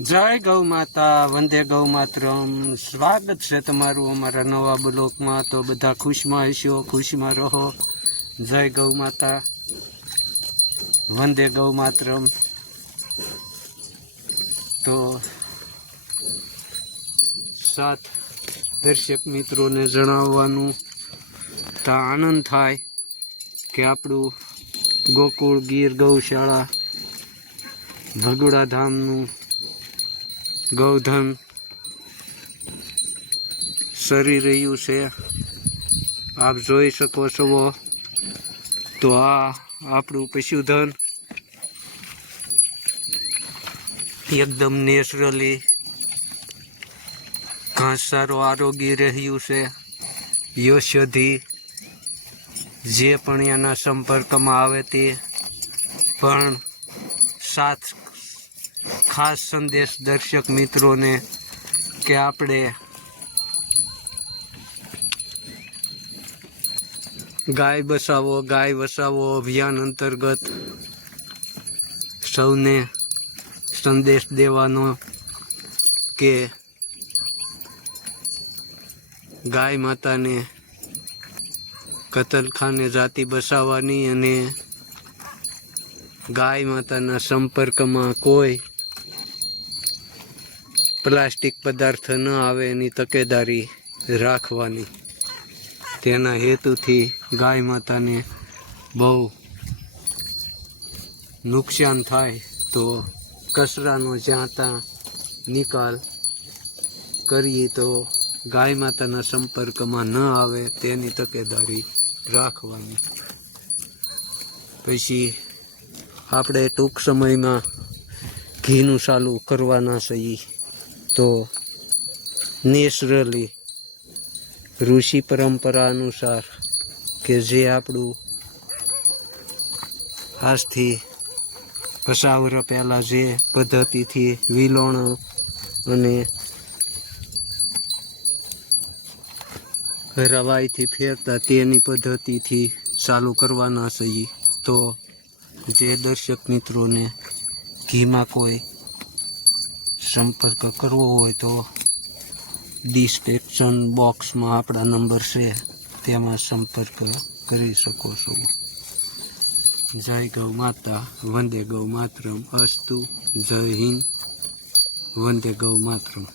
જય ગૌ માતા, વંદે ગૌ માતરમ. સ્વાગત છે તમારું અમારા નવા બ્લોકમાં. તો બધા ખુશમાં હશો, ખુશમાં રહો. જય ગૌ માતા, વંદે ગૌ માતરમ. તો સાત દર્શક મિત્રોને જણાવવાનું તો આનંદ થાય કે આપણું ગોકુળ ગીર ગૌશાળા ભગુડા ધામનું ગૌધન સરી રહ્યું છે. આપ જોઈ શકો છો. તો આ આપણું પશુધન એકદમ નેચરલી ઘાસ સારું આરોગ્ય રહ્યું છે. યશોધી જે પણ એના સંપર્કમાં આવે તે પણ સાથ ખાસ સંદેશ દર્શક મિત્રોને કે આપણે ગાય બસાવો, ગાય વસાવો અભિયાન અંતર્ગત સૌને સંદેશ દેવાનો કે ગાય માતાને કતલખાને જાતિ બસાવવાની અને ગાય માતાના સંપર્કમાં કોઈ પ્લાસ્ટિક પદાર્થ ન આવે એની તકેદારી રાખવાની. તેના હેતુથી ગાય માતાને બહુ નુકસાન થાય તો કચરાનો જ્યાં ત્યાં નિકાલ કરીએ તો ગાય માતાના સંપર્કમાં ન આવે તેની તકેદારી રાખવાની. પછી આપણે ટૂંક સમયમાં ઘીનું ચાલુ કરવાના છીએ. તો નેચરલી ઋષિ પરંપરા અનુસાર કે જે આપણું આજથી પસાવર પહેલાં જે પદ્ધતિથી વિલોણ અને રવાઈથી ફેરતા તેની પદ્ધતિથી ચાલુ કરવાના છીએ. તો જે દર્શક મિત્રોને ઘીમાં કોઈ સંપર્ક કરવો હોય તો ડિસ્ક્રિપ્શન બોક્સમાં આપણા નંબર છે, તેમાં સંપર્ક કરી શકો છો. જય ગૌ માતા, વંદે ગૌ માતરમ, અસ્તુ, જય હિન્દ, વંદે ગૌ માતરમ.